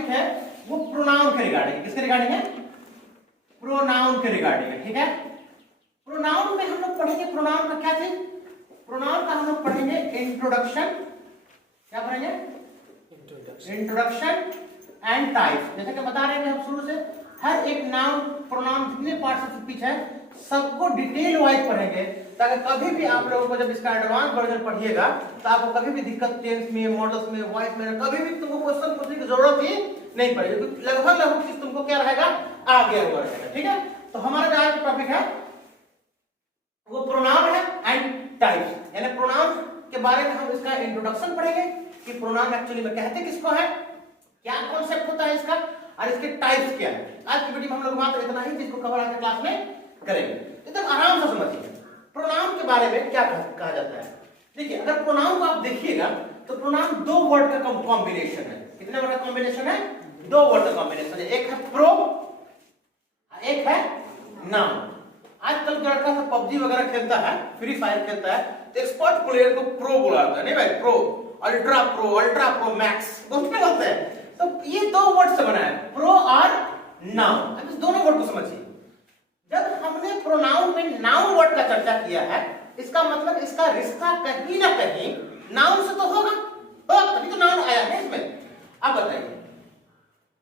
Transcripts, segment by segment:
Topic है वो pronoun के रिगार्डिंग, किसके रिगार्डिंग है? प्रोनाउन के रिगार्डिंग है, ठीक है। प्रोनाउन में हम लोग पढ़ेंगे, प्रोनाउन का क्या चीज, प्रोनाउन का हम लोग पढ़ेंगे इंट्रोडक्शन, क्या पढ़ेंगे? Introduction and types. जैसे कि बता रहे हैं हम शुरू से हर एक नाउन प्रोनाउन जितने पार्ट्स ऑफ स्पीच है सबको डिटेल वाइज पढ़ेंगे, ताकि कभी भी आप लोगों को जब इसका एडवांस वर्जन पढ़िएगा तो आपको कभी भी दिक्कत टेंस में, मॉडल्स में, वॉइस में कभी भी तुमको क्वेश्चन पूछने की जरूरत ही नहीं पड़ेगी, लगभग चीज तुमको क्या रहेगा, आ गया हुआ रहेगा, ठीक है। तो हमारा जो आज टॉपिक है वो प्रोनाउन है एंड टाइप्स, यानी प्रोनाउन के बारे में हम इसका इंट्रोडक्शन पढ़ेंगे कि प्रोनाउन एक्चुअली में कहते किसको है, क्या कॉन्सेप्ट होता है इसका, और इसके टाइप्स क्या है। आज की वीडियो में हम लोग मात्र इतना ही चीज को कवर आज क्लास में करेंगे, एकदम आराम से समझिए प्रोनाउन के बारे में क्या कहा जाता है। देखिए अगर प्रोनाउन को आप देखिएगा तो प्रोनाउन दो वर्ड का कॉम्बिनेशन है। कितने वर्ड का कॉम्बिनेशन है? दो वर्ड का कॉम्बिनेशन है। एक है प्रो, एक है नाउन। आजकल जो लड़का सब पबजी वगैरह खेलता है, फ्री फायर खेलता है, तो एक्सपर्ट प्लेयर को प्रो बुलाता है, नहीं भाई, प्रो, अल्ट्रा प्रो मैक्स बोलते हैं। तो ये दो वर्ड से बना है, प्रो और नाउन। अब इस दोनों वर्ड को समझिए। जब हमने प्रोनाउन में नाउन वर्ड का चर्चा किया है, इसका मतलब इसका रिश्ता कहीं ना कहीं नाउन से तो होगा, तभी तो नाउन आया है इसमें। अब बताइए,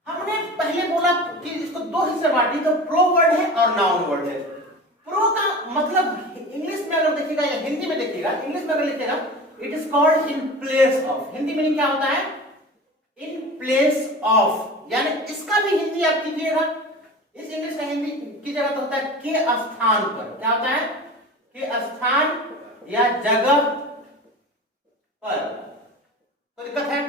हमने पहले बोला कि इसको दो हिस्से बांटी, तो प्रो वर्ड है और नाउन वर्ड है। प्रो का मतलब इंग्लिश में अगर देखिएगा या हिंदी में देखिएगा, इंग्लिश में अगर लिखिएगा it is called in place of. Hindi meaning क्या होता है? इन प्लेस ऑफ, यानी इसका भी हिंदी आप कीजिएगा, इस इंग्लिश का हिंदी की जगह तो होता है के स्थान पर। क्या होता है? के स्थान या जगह पर, तो दिक्कत है।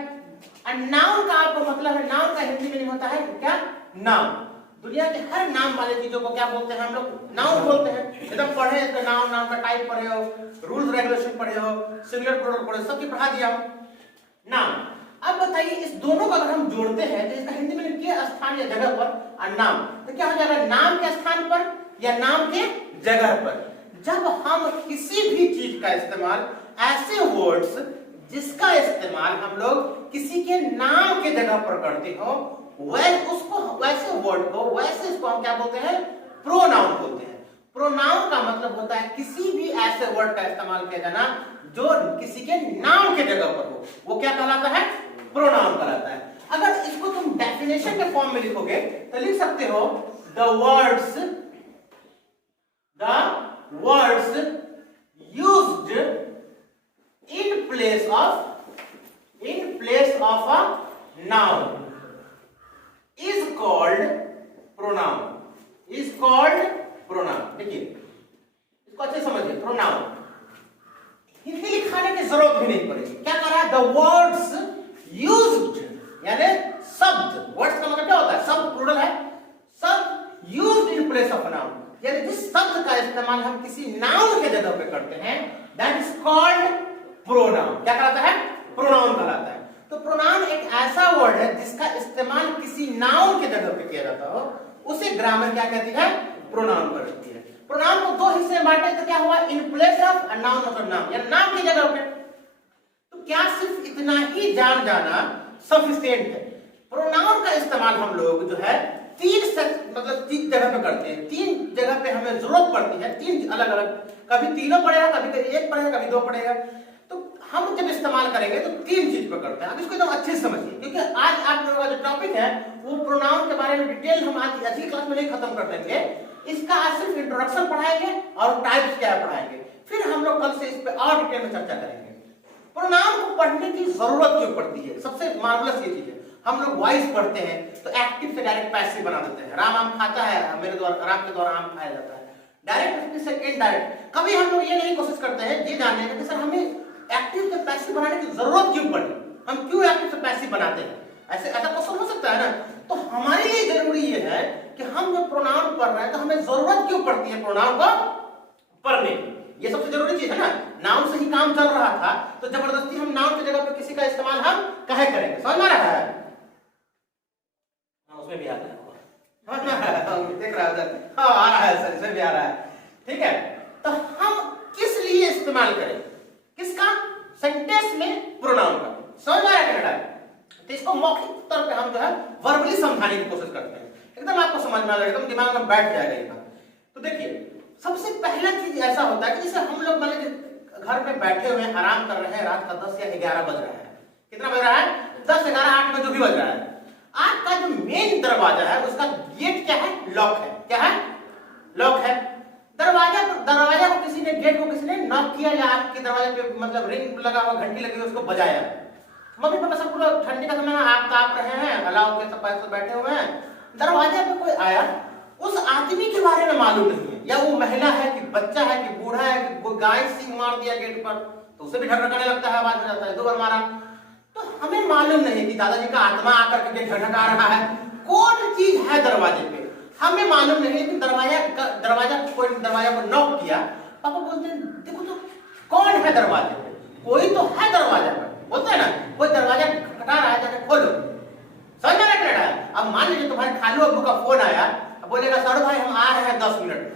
और नाउन का आपको मतलब है, नाउन का हिंदी मीनिंग होता है क्या? नाम। दुनिया के हर नाम वाले चीजों को क्या बोलते हैं हम लोग? नाउन बोलते हैं। एकदम पढ़े तो नाउन, नाम का टाइप पढ़े हो, रूल्स रेगुलेशन पढ़े हो, सिंगुलर प्लूरल पढ़े, सब की पढ़ा दिया हो नाम। अब बताइए इस दोनों को अगर हम जोड़ते हैं तो इसका हिंदी में के स्थान या जगह पर और नाम, तो क्या हो जाएगा? नाम के स्थान पर या नाम के जगह पर। जब हम किसी भी चीज का इस्तेमाल, ऐसे वर्ड्स जिसका इस्तेमाल हम लोग किसी के नाम के जगह पर करते हो, वैसे वर्ड को, वैसे इसको हम क्या बोलते हैं? प्रोनाउन बोलते हैं। प्रोनाउन का मतलब होता है किसी भी ऐसे वर्ड का इस्तेमाल किया जाना जो किसी के नाम के जगह पर हो, वो क्या कहलाता है? प्रोनाउन कहलाता है। अगर इसको तुम डेफिनेशन के फॉर्म में लिखोगे तो लिख सकते हो the words used in place of a noun is called pronoun, is called pronoun। देखिए इसको अच्छे समझिए, प्रोनाउन हिंदी लिखाने की जरूरत भी नहीं पड़ेगी। क्या कर रहा है? द वर्ड्स यूज्ड, यानी शब्द, वर्ड्स का मतलब क्या होता है? शब्द प्लूरल है, शब्द used in place of noun, यानी जिस शब्द का इस्तेमाल हम किसी नाउन के जगह पे करते हैं, दैट इज कॉल्ड प्रोनाउन। क्या कहलाता है? प्रोनाउन कहलाता है। तो प्रोनाउन एक ऐसा वर्ड है जिसका इस्तेमाल किसी नाउन के जगह पे किया जाता हो, उसे ग्रामर क्या कहती है? प्रोनाउन कहती है। प्रोनाउन को दो हिस्से में बांटे तो क्या हुआ? इन प्लेस ऑफ, नाउन मतलब नाम, या नाम की जगह पे। तो क्या सिर्फ इतना ही जान जाना सफिशिएंट है? प्रोनाउन का इस्तेमाल हम लोग जो है तीन जगह पे करते हैं। तीन जगह पे हमें जरूरत पड़ती है, तीन अलग अलग, कभी तीनों पड़ेगा, कभी एक पड़ेगा, कभी दो पड़ेगा। तो हम जब इस्तेमाल करेंगे तो तीन चीज पर करते हैं। अब इसको एकदम अच्छे से समझिए, क्योंकि आज आप लोगों का जो टॉपिक है वो प्रोनाउन के बारे में डिटेल हम आज की क्लास में नहीं खत्म कर देंगे। इसका आज सिर्फ इंट्रोडक्शन पढ़ाएंगे और टाइप्स क्या पढ़ाएंगे, फिर हम लोग कल से इस पे और डिटेल में चर्चा करेंगे। प्रोनाउन को पढ़ने की जरूरत क्यों पड़ती है? सबसे मार्वलस ये चीज है, हम लोग वॉइस पढ़ते हैं तो एक्टिव से डायरेक्ट पैसिव बना देते हैं। राम आम खाता है, मेरे द्वारा, राम के द्वारा आम खाया जाता है। डायरेक्ट से इनडायरेक्ट। कभी हम लोग ये नहीं कोशिश करते हैं ये जानने की सर हमें एक्टिव से पैसिव बनाने की जरूरत क्यों पड़ी, हम क्यों एक्टिव से पैसिव बनाते हैं? ऐसा क्वेश्चन हो सकता है ना। तो हमारे लिए जरूरी ये है कि हम जब प्रोनाउन पढ़ रहे हैं तो हमें जरूरत क्यों पड़ती है प्रोनाउन को पढ़ने की? ये सबसे जरूरी चीज है ना। नाउन से ही काम चल रहा था तो जबरदस्ती हम नाउन की जगह पर किसी का इस्तेमाल हम कहे करेंगे? समझ में आ रहा है? उसमें भी आता है, देख रहा है? हाँ आ रहा है सर, इसमें भी आ रहा है। ठीक है, तो हम किस लिए इस्तेमाल करें? किसका? सेंटेंस में प्रोनाउन का। समझ में आ रहा है? तो इसको मौखिक तौर पे हम जो है वर्बली समझाने की कोशिश करते हैं, एकदम आपको समझ में आ जाएगा, एकदम दिमाग में बैठ जाएगा ये बात। तो देखिए सबसे पहला चीज ऐसा होता है कि जैसे हम लोग मान लीजिए घर में बैठे हुए हैं, आराम कर रहे हैं, रात का 10 या 11 बज रहा है, कितना बज रहा है, 10, 11, 8 में जो भी बज रहा है, आपका जो मेन दरवाजा है उसका गेट क्या है, लॉक है, क्या है, लॉक है। दरवाजा को किसी ने, गेट को किसी ने नॉक किया या आपके दरवाजे पे मतलब रिंग लगा हुआ, घंटी लगी हुई, उसको बजाया, मम्मी पापा सब लोग ठंडी का समय आग ताप रहे हैं, अलाव के सब पैसे बैठे हुए हैं, दरवाजे पे कोई आया, उस आदमी के बारे में मालूम नहीं है, या वो महिला है कि बच्चा है कि बूढ़ा है कि कोई गाय सिंह मार दिया गेट पर तो उसे भी ढकढकाने लगता है, आवाज हो जाता है, 2 बार मारा, तो हमें मालूम नहीं कि दादाजी का आत्मा आकर के गेट ढकढका रहा है, कौन चीज है दरवाजे पे, हमें मालूम नहीं है कि कोई दरवाजा को नॉक किया, पापा बोलते हैं देखो तो कौन है दरवाजे पे, कोई तो है दरवाजा पर, बोलते हैं ना कोई दरवाजा खटखटा रहा है, जाके खोलो, समझ में आ रहा है। अब मान लीजिए तुम्हारे खालू अब्बू का फोन आया, बोलेगा सर भाई हम आ रहे हैं 10 मिनट में,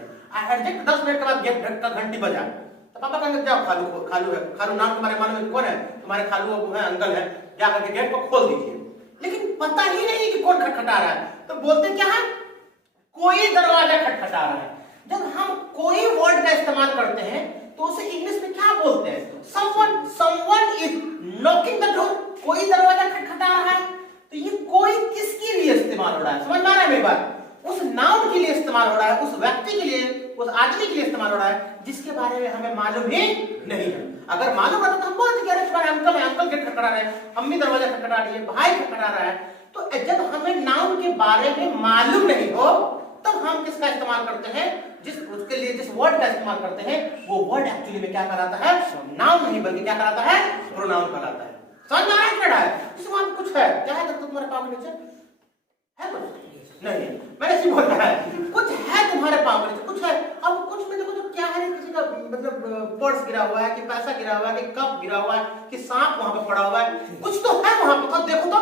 एग्जैक्ट 10 मिनट के बाद गेट का घंटी बजा, तो पापा कहेंगे जाओ, खालू है, खालू नाम तुम्हारे मालूम है कौन है, तुम्हारे खालू अब्बू है, अंकल है, जाकर के गेट को खोल दीजिए, लेकिन पता ही नहीं कि कौन खटखटा रहा है, तो बोलते क्या है, कोई दरवाजा खटखटा रहा है। जब हम कोई वर्ड का इस्तेमाल करते हैं तो उसे इंग्लिश में क्या बोलते हैं, someone is knocking the door, कोई दरवाजा खटखटा रहा है, तो ये कोई किसके लिए इस्तेमाल हो रहा है, समझ में आ रहा है मेरी बात, उस नाउन के लिए इस्तेमाल हो रहा है, उस व्यक्ति के लिए, उस आदमी के लिए इस्तेमाल हो रहा है जिसके बारे में हमें मालूम ही नहीं है। अगर मालूम रहता तो हम बोलते कि अरे तुम्हारे अंकल है, अंकल गेट खटखटा रहे हैं, अम्मी दरवाजा खटखटा रही है, भाई खटखटा रहा है, तो जब हमें नाउन के बारे में मालूम नहीं हो तब हम किसका इस्तेमाल करते हैं, उसके लिए जिस वर्ड का इस्तेमाल करते हैं वो वर्ड एक्चुअली में क्या कहलाता है, नाउन नहीं बल्कि क्या कहलाता है, प्रोनाउन कहलाता है। समझ में आ रहा है, इसमें कुछ है क्या है, तुम्हारे पाँव के नीचे है कुछ नहीं, मैंने ऐसे बोल रहा है कुछ है तुम्हारे पाँव के नीचे, कुछ है। अब कुछ में देखो तो क्या है, किसी का मतलब पर्स गिरा हुआ है, कि पैसा गिरा हुआ है, कि कप गिरा हुआ है, कि सांप वहां पर पड़ा हुआ है, कुछ तो है वहां पर, तो देखो तो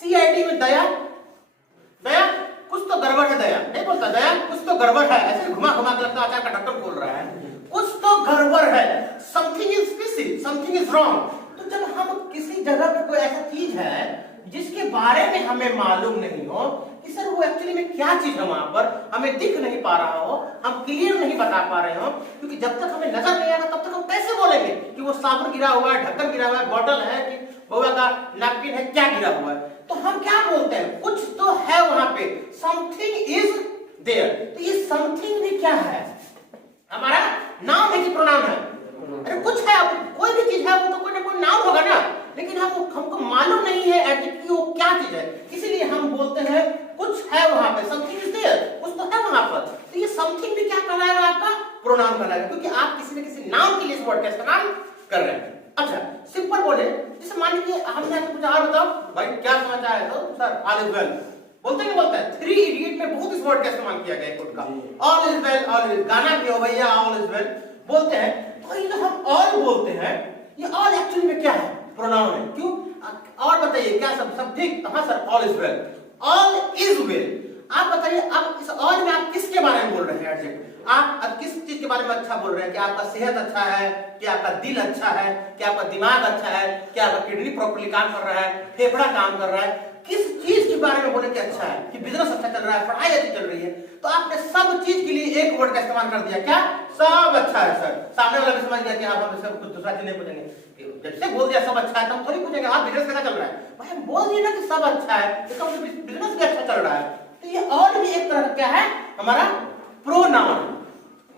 सीआईडी में दया कुछ तो गड़बड़ है, दया नहीं बोलता, दया कुछ तो गड़बड़ है, ऐसे घुमा घुमा के लगता है अचार का ढक्कन खोल रहा है, कुछ तो गड़बड़ है, something is fishy, something is wrong. तो जब हम किसी जगह पे कोई ऐसा चीज है जिसके बारे में हमें मालूम नहीं हो कि सर वो एक्चुअली में क्या चीज है, वहां पर हमें दिख नहीं पा रहा हो, हम क्लियर नहीं बता पा रहे हो, क्योंकि जब तक हमें नजर नहीं आएगा तब तक हम कैसे बोलेंगे कि वो साबुन गिरा हुआ है, ढक्कन गिरा हुआ है, बॉटल है, कि बउआ का नैपकिन है, क्या गिरा हुआ है, तो हम क्या बोलते हैं, कुछ तो है वहां पे, समथिंग इज देयर। तो ये समथिंग भी क्या है, हमारा नाउन है कि प्रोनाउन है, अरे कुछ है, कोई भी चीज है वो तो कोई ना कोई नाउन होगा ना, लेकिन हमको मालूम नहीं है एडजेक्टिव वो क्या चीज है, इसीलिए हम बोलते हैं कुछ है वहां पे, समथिंग इज देयर, कुछ तो है वहां पर। तो ये समथिंग भी क्या कहलाएगा, आपका प्रोनाउन कहलाएगा, क्योंकि आप किसी न किसी नाउन के लिए इस वर्ड का इस्तेमाल कर रहे हैं। अच्छा सिंपल बोले, जैसे मान लीजिए हमने आपको कुछ और बताओ भाई क्या समाचार है, तो सर ऑल इज वेल बोलते नहीं बोलते हैं, 3 इडियट में बहुत इस वर्ड का इस्तेमाल किया गया है खुद का, all is well, all is, गाना भी हो भैया ऑल इज वेल बोलते हैं, तो ये जो हम ऑल बोलते हैं ये ऑल एक्चुअली में क्या है, प्रोनाउन है, क्यों, और बताइए क्या सब ठीक, हाँ sir all is well, all is well, आप बताइए अब इस ऑल में आप किसके बारे में बोल रहे हैं, एडजेक्टिव आप अब किस चीज के बारे में अच्छा बोल रहे हैं, कि आपका सेहत अच्छा है, कि आपका दिल अच्छा है, कि आपका दिमाग अच्छा है, कि आपका किडनी प्रॉपर्ली काम कर रहा है, फेफड़ा काम कर रहा है, किस चीज के बारे में बोले कि अच्छा है, कि बिजनेस अच्छा चल रहा है, पढ़ाई अच्छी चल रही है, तो आपने सब चीज के लिए एक वर्ड का इस्तेमाल कर दिया, क्या, सब अच्छा है सर, सामने वाला भी समझ गया कि आप हमसे कुछ दूसरा चीज नहीं पूछेंगे, जब से बोल दिया सब अच्छा है तो हम थोड़ी पूछेंगे आप बिजनेस कैसा चल रहा है, भाई हम बोल दिए ना कि सब अच्छा है, इसका मतलब बिजनेस भी अच्छा चल रहा है, तो ये और भी एक तरह का क्या है, हमारा प्रोनाउन।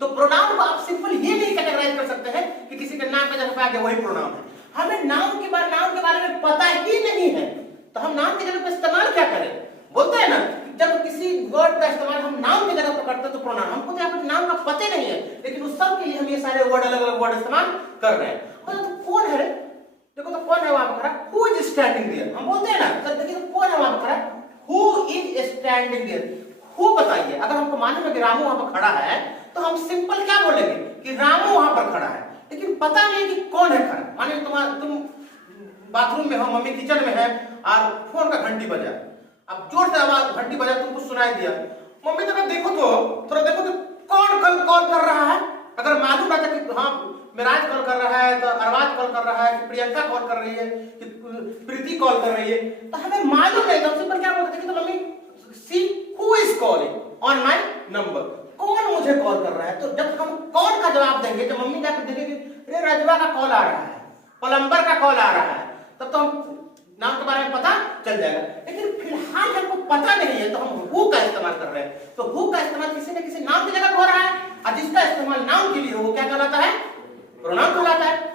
तो प्रोनाउन को आप सिंपल ये नहीं कैटेगराइज कर सकते हैं कि किसी के नाम पे जगह पे आ गया वही प्रोनाउन है, हमें नाउन के बारे में पता ही नहीं है, तो हम नाउन की जगह पे इस्तेमाल क्या करें, बोलते हैं ना जब किसी वर्ड का इस्तेमाल हम नाउन की जगह पर करते हैं तो प्रोनाउन, हमको तो यहाँ नाउन का पता नहीं है, लेकिन उस सब के लिए हम ये सारे वर्ड अलग अलग वर्ड इस्तेमाल कर रहे हैं। तो कौन है, देखो तो कौन है वहां पर खड़ा, हु इज स्टैंडिंग देयर, हम बोलते हैं ना, तो देखिए तो कौन है वहां पर खड़ा, who is standing there, who बताइए, अगर हमको मालूम है कि रामू वहां पर खड़ा है तो हम सिंपल क्या बोलेंगे कि रामू वहां पर खड़ा है, लेकिन पता नहीं कि कौन है खड़ा, माने तुम बाथरूम में हो, मम्मी किचन में है और फोन का घंटी बजा, अब जोर से आवाज घंटी बजा, तुमको सुनाई दिया, मम्मी जरा देखो तो थोड़ा देखो तो कौन कॉल कर रहा है, अगर मालूम रहता कि हाँ मेराज कॉल कर रहा है, तो अरबाज कॉल कर रहा है, कि प्रियंका कॉल कर रही है, कि प्रीति कॉल कर रही है, तो हमें मालूम नहीं। सबसे पहले क्या बोलते हैं कि तो mummy see who is calling on my number, कौन मुझे कॉल कर रहा है। तो जब हम कौन का जवाब देंगे, जब मम्मी जाकर देखेगी अरे रजवा का कॉल आ रहा है, प्लम्बर का कॉल आ रहा है, तब तो हम नाम के बारे में पता चल जाएगा। लेकिन फिलहाल हमको पता नहीं है, तो हम हु का इस्तेमाल कर रहे हैं। तो हु का इस्तेमाल किसी न किसी नाम की जगह हो रहा है, और जिसका इस्तेमाल नाम के लिए हो वो क्या कहलाता है, प्रोनाउन कहलाता है।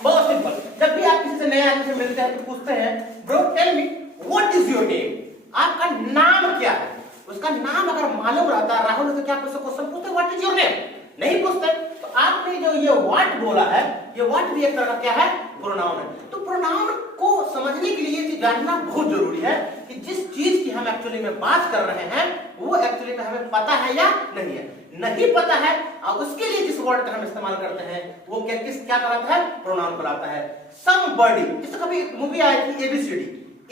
बहुत सिंपल। जब भी आप किसी से नए आदमी से मिलते हैं तो पूछते हैं bro tell me what is your name, आपका नाम क्या है। उसका नाम अगर मालूम रहता है, राहुल तो क्या क्वेश्चन पूछते व्हाट इज योर नेम, नहीं पूछते। तो आपने जो ये व्हाट बोला है, ये व्हाट भी एक तरह का क्या है, प्रोनाउन है। तो प्रोनाउन को समझने के लिए ये जानना बहुत जरूरी है कि जिस चीज की हम एक्चुअली में बात कर रहे हैं वो एक्चुअली में हमें पता है या नहीं है। नहीं पता है और उसके लिए जिस वर्ड का हम इस्तेमाल करते हैं वो क्या कहलाता है, प्रोनाउन कहलाता है। समबडी, जैसे कभी मूवी आई थी एबीसीडी,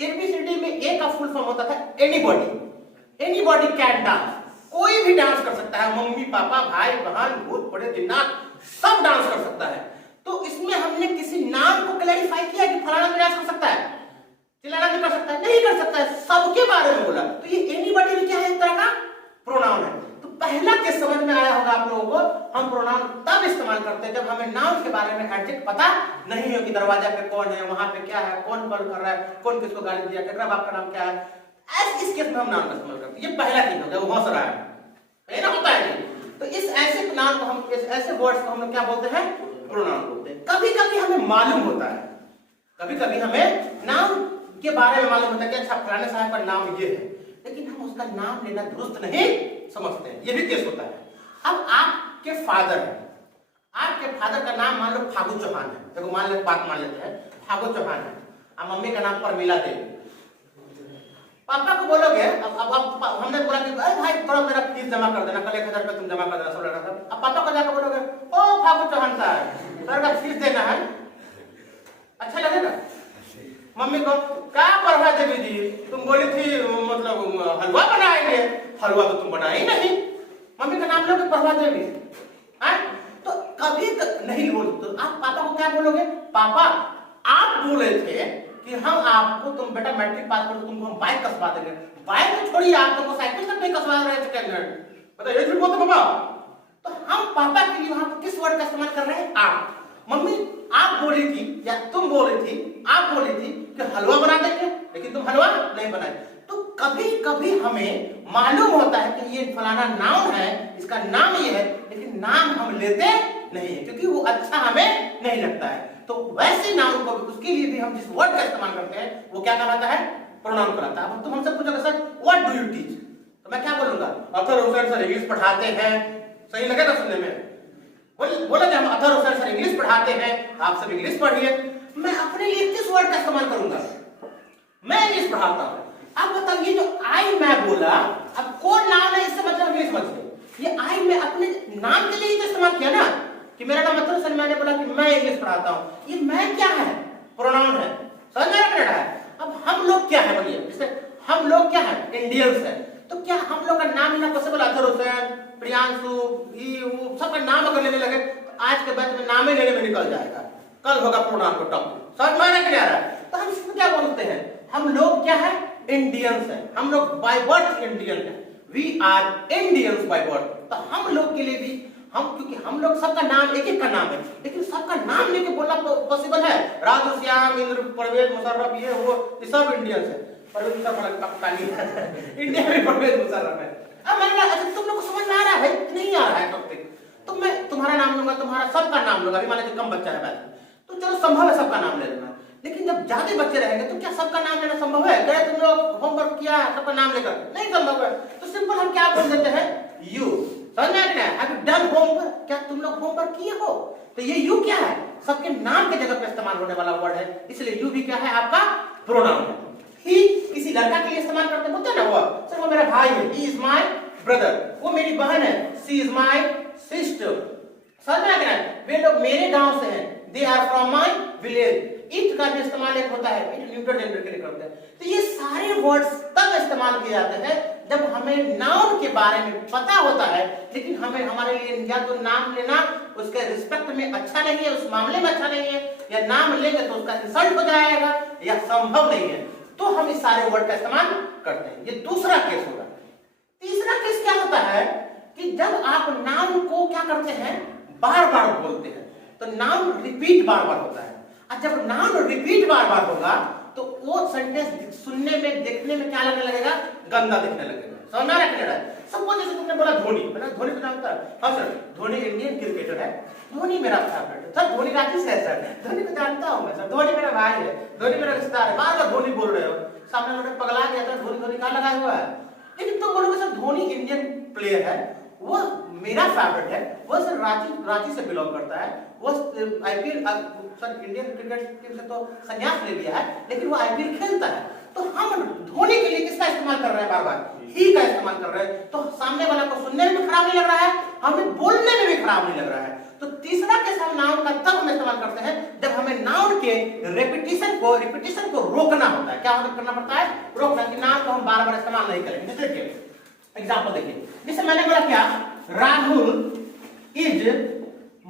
एबीसीडी में ए का फुल फॉर्म होता था एनीबॉडी। एनीबॉडी कैन डांस, कोई भी डांस कर सकता है, मम्मी पापा भाई बहन भूत बड़े जिन्नात सब डांस कर सकता है। तो इसमें हमने किसी नाम को क्लैरिफाई किया कि फलाना भी डांस कर सकता है, चिल्लाना भी कर सकता है, नहीं कर सकता है, सबके बारे में बोला। तो ये एनीबॉडी भी क्या है, एक तरह का प्रोनाउन है। तो पहला केस समझ में आया होगा आप लोगों को, हम प्रोनाउन तब इस्तेमाल करते हैं जब हमें नाम के बारे में एग्जैक्ट पता नहीं हो कि दरवाजा पे कौन है, वहां पे क्या है, कौन कॉल कर रहा है, कौन किसको गाली दिया, केकरा बाप का नाम क्या है। इस केस में हम नाम का इस्तेमाल करते हैं। ये पहला केस हो गया, वो हंस रहा है ना, होता है नहीं। तो इस ऐसे नाम को हम, ऐसे वर्ड्स को हम लोग क्या बोलते हैं, प्रोनाउन बोलते हैं। कभी कभी हमें मालूम होता है, कभी कभी हमें नाम के बारे में मालूम होता है कि अच्छा फलाने साहब का नाम ये है, लेकिन हम उसका नाम लेना दुरुस्त नहीं समझते हैं, ये भी केस होता है। अब आपके फादर है, आपके फादर का नाम मान लो फागू चौहान है, देखो मान ले, बात मान लेते हैं फागू चौहान है, अब मम्मी का नाम परमिला देवी। पापा को बोलोगे, अब हमने बोला कि अरे भाई थोड़ा मेरा फीस जमा कर देना, कल 1000 रुपये तुम जमा कर देना, सब लड़का था। अब पापा को जाकर बोलोगे ओ फागू चौहान साहब सर का फीस देना है, अच्छा लगेगा। मम्मी को क्या पढ़ा देवी जी, तुम बोली थी मतलब हलवा बनाएंगे, हलवा तो तुम बनाए ही नहीं, मम्मी का नाम लोगे पढ़वा देवी। तो कभी नहीं बोल, तो आप पापा को क्या बोलोगे, पापा आप बोले थे कि हम आपको, तुम बेटा मैट्रिक पास करो तो तुमको हम बाइक कसवा देंगे। बाइक तो छोड़िए, आप तुमको साइकिल तक नहीं कसवा रहे सेकंड हैंड, बताइए झूठ बोलते पापा। तो हम पापा के लिए वहां पर किस वर्ड का इस्तेमाल कर रहे हैं, आप। मम्मी आप बोली थी या तुम बोली थी, आप बोली थी कि हलवा बना देंगे, लेकिन तुम हलवा नहीं बनाए। तो कभी कभी हमें मालूम होता है कि ये फलाना नाम है, इसका नाम ये है, लेकिन नाम हम लेते नहीं है क्योंकि वो अच्छा हमें नहीं लगता है। तो वैसे नाउन को, उसके लिए भी हम जिस वर्ड का इस्तेमाल करते हैं वो क्या कहलाता है, प्रोनाउन कहलाता है। अब तुम हमसे पूछोगे sir what do you teach, तो मैं क्या बोलूंगा, अथर हुसैन सर इंग्लिश पढ़ाते हैं, सही लगेगा सुनने में, बोला कि हम अथर हुसैन सर इंग्लिश पढ़ाते हैं, आप सब इंग्लिश पढ़िए। मैं अपने लिए किस वर्ड का इस्तेमाल करूंगा, मैं इंग्लिश पढ़ाता हूं। अब बताइए जो आई मैं बोला, अब कौन नाम है इससे मतलब इंग्लिश समझ गए, ये आई मैं अपने नाम के लिए तो इस्तेमाल किया ना, कि मेरा नाम अथर हुसैन, मैंने बोला कि मैं इंग्लिश पढ़ाता हूं, ये मैं क्या है, प्रोनाउन है, समझ में आ रहा है। अब हम लोग क्या है, बोलिए, जैसे हम लोग क्या है, इंडियंस है, तो क्या हम लोग का नाम लेना पॉसिबल, अथर हुसैन, प्रियांशु, सबका नाम अगर लेने लगे तो आज के बैच में नाम ही लेने में निकल जाएगा, कल होगा प्रोनाउन को टॉप, समझ में आ रहा है। तो हम इसको क्या बोलते हैं, हम लोग क्या है, इंडियंस है, हम लोग बाय बर्थ इंडियन है, we are Indians by birth. तो हम लोग के लिए भी हम, क्योंकि हम लोग सबका नाम एक एक का नाम है, लेकिन सबका नाम लेके बोलना पॉसिबल है, राजू श्याम इंद्र परवेज मुशर्रफ ये वो, ये सब इंडियंस है, परवेज मुशर्रफ पाकिस्तानी है इंडिया में परवेज मुशर्रफ है। अब मैंने कहा अच्छा तुम लोग को समझ में आ रहा है, नहीं आ रहा है टॉपिक, तो मैं तुम्हारा नाम लूंगा, तुम्हारा सबका नाम लूंगा। अभी मान लीजिए कम बच्चा है बैच, तो चलो संभव है सबका नाम ले लेना, लेकिन जब ज्यादा बच्चे रहेंगे तो क्या सबका नाम लेना संभव है, क्या तुम लोग होमवर्क किया सबका नाम लेकर, नहीं संभव है। तो सिंपल हम क्या बोल देते हैं, यू, समझ में आ रहा है, हैव यू डन होमवर्क, क्या तुम लोग होमवर्क किए हो। तो ये यू क्या है, सबके नाम के जगह पे इस्तेमाल होने वाला वर्ड है, इसलिए यू भी क्या है, आपका प्रोनाउन है। ही किसी लड़का के लिए इस्तेमाल करते होते ना, वो सर वो मेरा भाई है, ही इज माय ब्रदर, वो मेरी बहन है, सी इज माय सिस्टर, समझ में आ रहा है। वे लोग मेरे गांव से हैं, they are from my village, it का भी इस्तेमाल एक होता है, इट न्यूट्रल जेंडर के लिए करते हैं। तो ये सारे वर्ड्स तब इस्तेमाल किए जाते हैं जब हमें नाउन के बारे में पता होता है, लेकिन हमें हमारे लिए या तो नाम लेना उसके रिस्पेक्ट में अच्छा नहीं है, उस मामले में अच्छा नहीं है, या नाम लेंगे तो उसका इंसल्ट हो जाएगा या संभव नहीं है, तो हम इस सारे वर्ड का इस्तेमाल करते हैं। ये दूसरा केस होगा। तीसरा केस क्या होता है कि जब आप नाउन को क्या करते हैं, बार बार बोलते हैं, तो नाउन रिपीट बार बार होता है। और जब नाउन रिपीट बार बार होगा तो वो सेंटेंस सुनने में देखने में क्या लगने लगेगा, गंदा दिखने लगेगा। समझ में आ रहा है? सपोज जैसे तुमने बोला धोनी, मैंने धोनी को जानता है, हाँ सर धोनी इंडियन क्रिकेटर है, धोनी मेरा फेवरेट है सर, धोनी रांची से है सर, धोनी को जानता हूं मैं सर, धोनी मेरा भाई है, धोनी मेरा रिश्तेदार है, बार बार धोनी बोल रहे हो, सामने लोग पगला गया था, धोनी धोनी कहाँ लगा हुआ है। लेकिन तुम बोलोगे सर धोनी इंडियन प्लेयर है, वो मेरा फेवरेट है, वो सर रांची से बिलोंग करता है, वो IPL sir Indian cricket team से तो संन्यास ले लिया है, लेकिन वो आईपीएल खेलता है। तो हम धोनी के लिए किसका इस्तेमाल कर रहे हैं, बार बार ही का इस्तेमाल कर रहे हैं, तो सामने वाला को सुनने में भी खराब नहीं लग रहा है, हमें बोलने में भी खराब नहीं लग रहा है। तो तीसरा केस हम नाउन का तब हम इस्तेमाल करते हैं जब हमें नाउन के रिपीटिशन को रोकना होता है। क्या करना पड़ता है, रोकना, कि नाउन को हम बार बार इस्तेमाल नहीं करेंगे। देखिए एग्जांपल देखिए, जैसे मैंने बोला क्या, Rahul is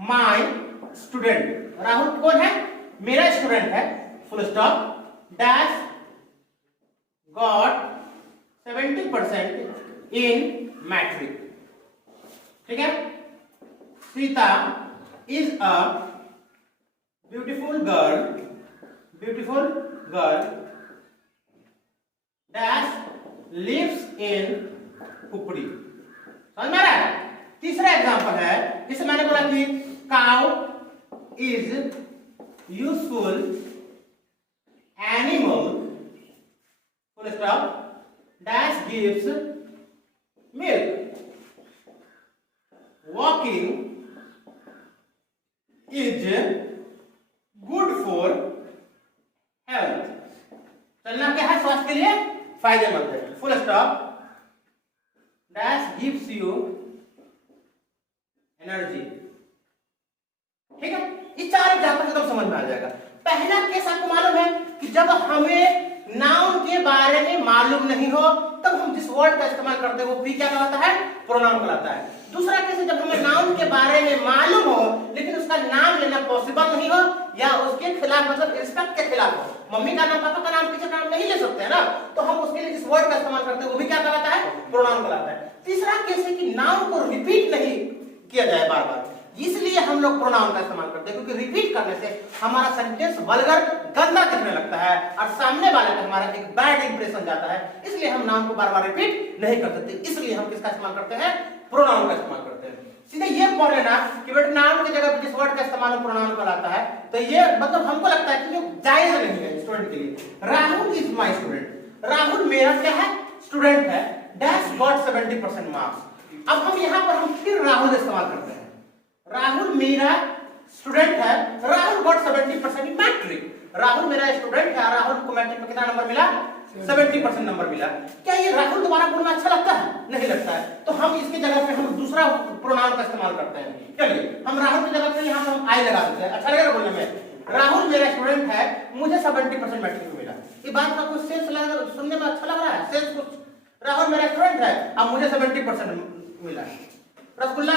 my student. Rahul कौन है, मेरा स्टूडेंट है, full stop, dash got 70% in matric. ठीक है, Sita is a beautiful girl dash lives in उपरी। समझ में आ रहा है? तीसरा एग्जांपल है, जिसे मैंने बोला कि cow is useful animal full stop dash gives milk. Walking is good for health. चलना क्या है, स्वास्थ्य के लिए फायदेमंद है, full stop dash gives you energy. ठीक है, ये चार एग्जांपल एकदम समझ में आ जाएगा। पहला केस आपको मालूम है कि जब हमें नाउन के बारे में मालूम नहीं हो तब हम जिस वर्ड का इस्तेमाल करते हैं वो भी क्या कहलाता है, प्रोनाउन कहलाता है। दूसरा केस है जब हमें नाउन के बारे में मालूम हो लेकिन उसका नाम लेना पॉसिबल नहीं हो या उसके खिलाफ, मतलब रिस्पेक्ट के खिलाफ हो। मम्मी का नाम, पापा का नाम, टीचर का नाम नहीं ले सकते हैं ना, तो हम उसके लिए जिस वर्ड का इस्तेमाल करते हैं वो भी क्या कहलाता है, प्रोनाउन कहलाता है। तीसरा केस है कि नाउन को रिपीट नहीं किया जाए बार बार, इसलिए हम लोग प्रोनाउन का इस्तेमाल करते हैं, क्योंकि रिपीट करने से हमारा सेंटेंस वल्गर, गंदा दिखने लगता है और सामने वाले पे हमारा एक बैड इंप्रेशन जाता है। इसलिए हम नाउन को बार बार रिपीट नहीं कर सकते, इसलिए हम किसका इस्तेमाल करते हैं, प्रोनाउन का इस्तेमाल करते हैं। सीधे ये पढ़ लेना कि बेटा नाउन की जगह जिस वर्ड का इस्तेमाल प्रोनाउन कहलाता है, तो ये मतलब हमको लगता है कि ये जायज नहीं है स्टूडेंट के लिए। Rahul is my student, Rahul मेरा क्या है, स्टूडेंट है, डैश गॉट 70% मार्क्स। अब हम यहाँ पर हम फिर राहुल इस्तेमाल करते हैं, राहुल मेरा स्टूडेंट है, Rahul got 70% in matric. Rahul मेरा स्टूडेंट है, राहुल को मैट्रिक में कितना नंबर मिला, 70% नंबर मिला। क्या ये राहुल दोबारा बोलना अच्छा लगता है, नहीं लगता है, तो हम इसकी जगह पे हम दूसरा प्रोनाउन का इस्तेमाल करते हैं। चलिए हम राहुल की जगह पे यहाँ हम आई लगा देते हैं, अच्छा लगेगा बोलने में। राहुल मेरा स्टूडेंट है, मुझे 70% मैट्रिक में मिला। ये बात का कुछ सेंस लग, सुनने में अच्छा लग रहा है, सेंस कुछ, राहुल मेरा स्टूडेंट है, अब मुझे 70% मिला। रसगुल्ला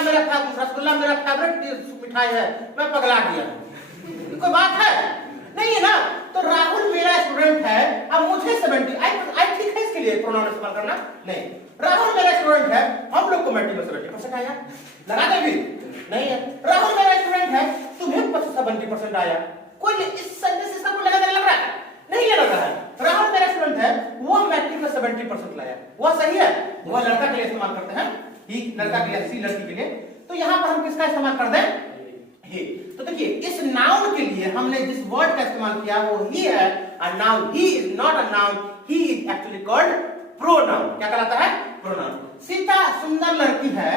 मेरा फेवरेट मिठाई है, मैं पगला गया। कोई बात है नहीं है ना, तो राहुल मेरा स्टूडेंट है, अब मुझे 70, आई ठीक है इसके लिए प्रोनाउन इस्तेमाल करना नहीं। राहुल मेरा स्टूडेंट है, हम लोग को मैट्रिक में 70% आया, लगा दे भी नहीं है। राहुल मेरा स्टूडेंट है, तुम्हें 70% आया, कोई इस सेंटेंस इसका कोई लगा रहा है, नहीं लग रहा है। राहुल मेरा स्टूडेंट है, वो मैट्रिक में 70% लाया, वो सही है, वो लड़का के लिए इस्तेमाल करते हैं, ही लड़का के लिए, सी लड़की के लिए। तो यहां पर हम किसका इस्तेमाल कर दें, ही। तो देखिए इस नाउन के लिए हमने जिस वर्ड का इस्तेमाल किया वो ही है, और noun he is not a noun, he is actually called pronoun. क्या कहलाता है, प्रोनाउन। सीता सुंदर लड़की है,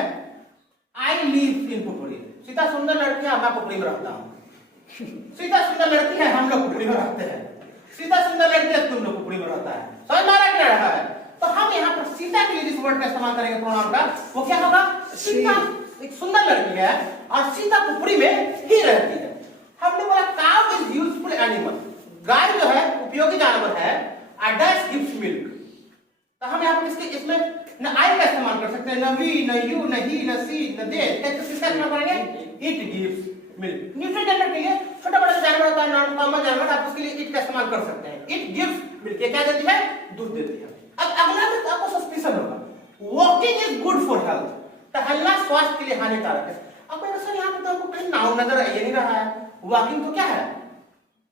I live in Pupri. Sita सुंदर लड़की है, मैं पुपरी में रहता हूं। सीता सुंदर लड़की है, हम लोग पुपरी में रहते हैं। सीता सुंदर लड़की है, तुम लोग पुपरी में रहता है। समझ में आ रहा है? तो हम यहाँ पर सीता के लिए जिस वर्ड का इस्तेमाल करेंगे प्रोनाउन का, वो क्या होगा, सीता एक सुंदर लड़की है और सीता पुपरी में ही रहती है। हमने बोला काउ इज यूजफुल एनिमल, गाय जो है उपयोगी जानवर है, a dash gives milk, तो हम यहाँ पर किसके इसमें न आई का इस्तेमाल कर सकते हैं, न वी, न यू, न ही, न सी, न दे, तो किसका इस्तेमाल करेंगे, it gives milk. Neutral gender के लिए छोटा बड़ा जानवर होता है, नॉन कॉमन जानवर, आप उसके लिए इट का इस्तेमाल कर सकते हैं, इट गिव्स मिल्क, ये क्या देती है, दूध देती है। अब अगला में आपको सस्पिशन होगा, walking is good for health, टहलना स्वास्थ्य के लिए हानिकारक है। अब मेरे सर यहाँ पे तो आपको कहीं नाउन नजर आ नहीं रहा है, वॉकिंग तो क्या है,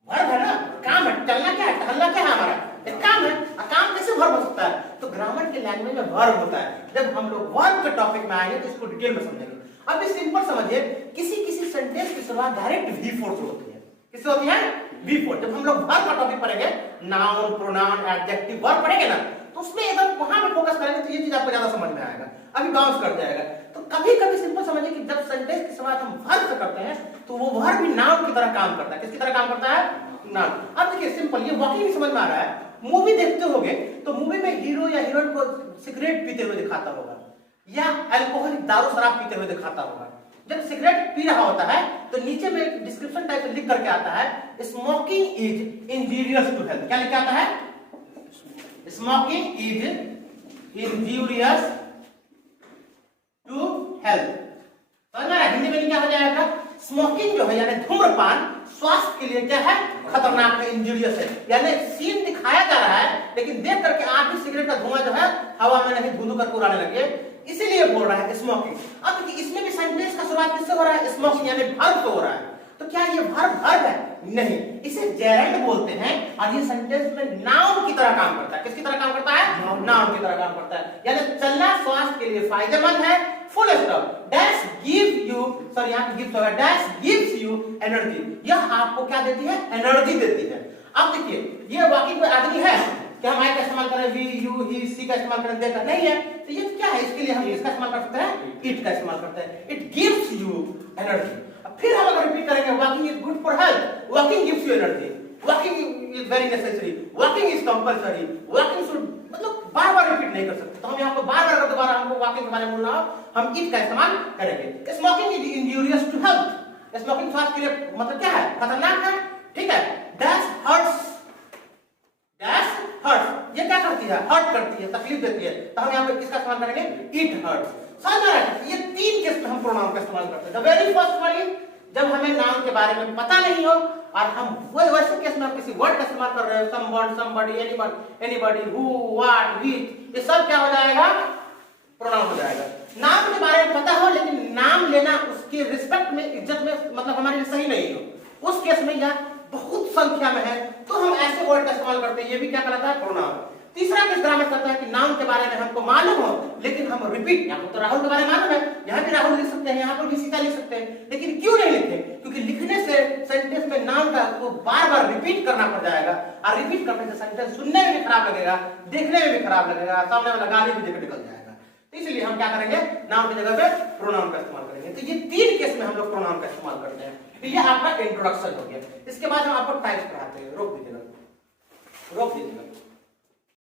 वर्ब है ना, काम है, चलना क्या है, टहलना क्या है, हमारा एक काम है, काम कैसे वर्ब हो सकता है, तो ग्रामर के लैंग्वेज में वर्ब होता है। जब हम लोग वर्ब के टॉपिक में आएंगे तो इसको डिटेल में समझेंगे। अब इस सिंपल समझिए, किसी किसी सेंटेंस की शुरुआत डायरेक्ट वी फोर से होती है, किससे होती है, वी फोर। जब हम लोग वर्ब का टॉपिक पढ़ेंगे, नाउन, प्रोनाउन, एडजेक्टिव, वर्ब पढ़ेंगे ना, तो उसमें एकदम वहां पे फोकस करेंगे तो ये चीज आपको ज्यादा समझ में आएगा, अभी बाउंस कर जाएगा। तो कभी कभी सिंपल समझिए कि जब सेंटेंस की शुरुआत हम वर्ब से करते हैं तो वो वर्ब भी नाउन की तरह काम करता है। किसकी तरह काम करता है, नाउन। अब देखिए सिंपल, ये वॉकिंग समझ में आ रहा है। मूवी देखते होगे तो मूवी में हीरो या हीरोइन को सिगरेट पीते हुए दिखाता होगा या अल्कोहलिक दारू शराब पीते हुए दिखाता होगा। जब सिगरेट पी रहा होता है तो नीचे में एक डिस्क्रिप्शन टाइप से लिख करके आता है, smoking is injurious to health. क्या लिख के आता है, smoking is injurious to health. समझ में आ रहा है, हिंदी में क्या हो जाएगा, स्मोकिंग जो है यानी धूम्रपान स्वास्थ्य के लिए क्या है, खतरनाक है, इंजीरियस है। यानी सीन दिखाया जा रहा है लेकिन देख करके आप भी सिगरेट का धुआं जो है हवा में नहीं धुंधु करके उड़ाने लगे, इसीलिए बोल रहा है स्मोकिंग। अब इसमें भी सेंटेंस का शुरुआत किससे हो रहा है, स्मोकिंग यानी वर्ब से हो रहा है। तो क्या ये वर्ब है, नहीं, इसे जेरेंड बोलते हैं और ये सेंटेंस में नाउन की तरह काम करता है। किसकी तरह काम करता है, नाउन की तरह काम करता है। यानी चलना स्वास्थ्य के लिए फायदेमंद है, full stop, dash give you, sorry यहाँ पे गिफ्ट होगा, डैश गिव्स यू एनर्जी, यह आपको क्या देती है, एनर्जी देती है। अब देखिए ये वाकई कोई आदमी है कि हम आई का इस्तेमाल करें, वी, यू, ही, सी का इस्तेमाल करें, देखा नहीं है, तो ये क्या है, इसके लिए हम इसका इस्तेमाल कर सकते हैं, इट का इस्तेमाल करते हैं, इट गिव्स यू एनर्जी। फिर हम अगर रिपीट करेंगे, walking is good for health, walking gives you energy, walking is very necessary, walking is compulsory, walking should, मतलब बार बार रिपीट नहीं कर सकते। तो हम यहाँ पर बार बार दोबारा हमको वॉकिंग के बारे में बोलना हो, हम इट का इस्तेमाल करेंगे। Smoking is injurious to health, smoking स्वास्थ्य के लिए मतलब क्या है, खतरनाक है, ठीक है। डैश हर्ट्स, डैश हर्ट्स, ये क्या करती है, हर्ट करती है, तकलीफ देती है, तो हम यहाँ पे किसका इस्तेमाल करेंगे, इट हर्ट्स। समझ में आ रहा है, ये तीन केस में हम प्रोनाउन का इस्तेमाल करते हैं। The very first one is जब हमें नाउन के बारे में पता नहीं हो और हम वो वैसे केस में हम किसी वर्ड का इस्तेमाल कर रहे हो, someone, somebody, anybody, who, what, which, ये सब क्या हो जाएगा, प्रोनाउन हो जाएगा। नाम के बारे में पता हो लेकिन नाम लेना उसके रिस्पेक्ट में, इज्जत में, मतलब हमारे लिए सही नहीं हो, उस केस में या बहुत संख्या में है तो हम ऐसे वर्ड का इस्तेमाल करते हैं, ये भी क्या कहलाता है, प्रोनाउन। तीसरा केस ग्रामर कहता है कि नाउन के बारे में हमको मालूम हो लेकिन हम रिपीट, यहाँ तो राहुल के बारे में मालूम है, यहाँ भी राहुल लिख सकते हैं, यहाँ पर भी सीता लिख सकते हैं, लेकिन क्यों नहीं लिखते, क्योंकि लिखने से सेंटेंस में नाउन का को बार बार रिपीट करना पड़ जाएगा और रिपीट करने से सेंटेंस सुनने में भी खराब लगेगा, देखने में भी खराब लगेगा, सामने वाला गाली भी देकर निकल जाएगा। तो इसलिए हम क्या करेंगे, नाउन की जगह पे प्रोनाउन का इस्तेमाल करेंगे। तो ये तीन केस में हम लोग प्रोनाउन का इस्तेमाल करते हैं। तो ये आपका इंट्रोडक्शन हो गया। इसके बाद हम आपको टाइप्स पढ़ाते हैं। रोक दीजिएगा।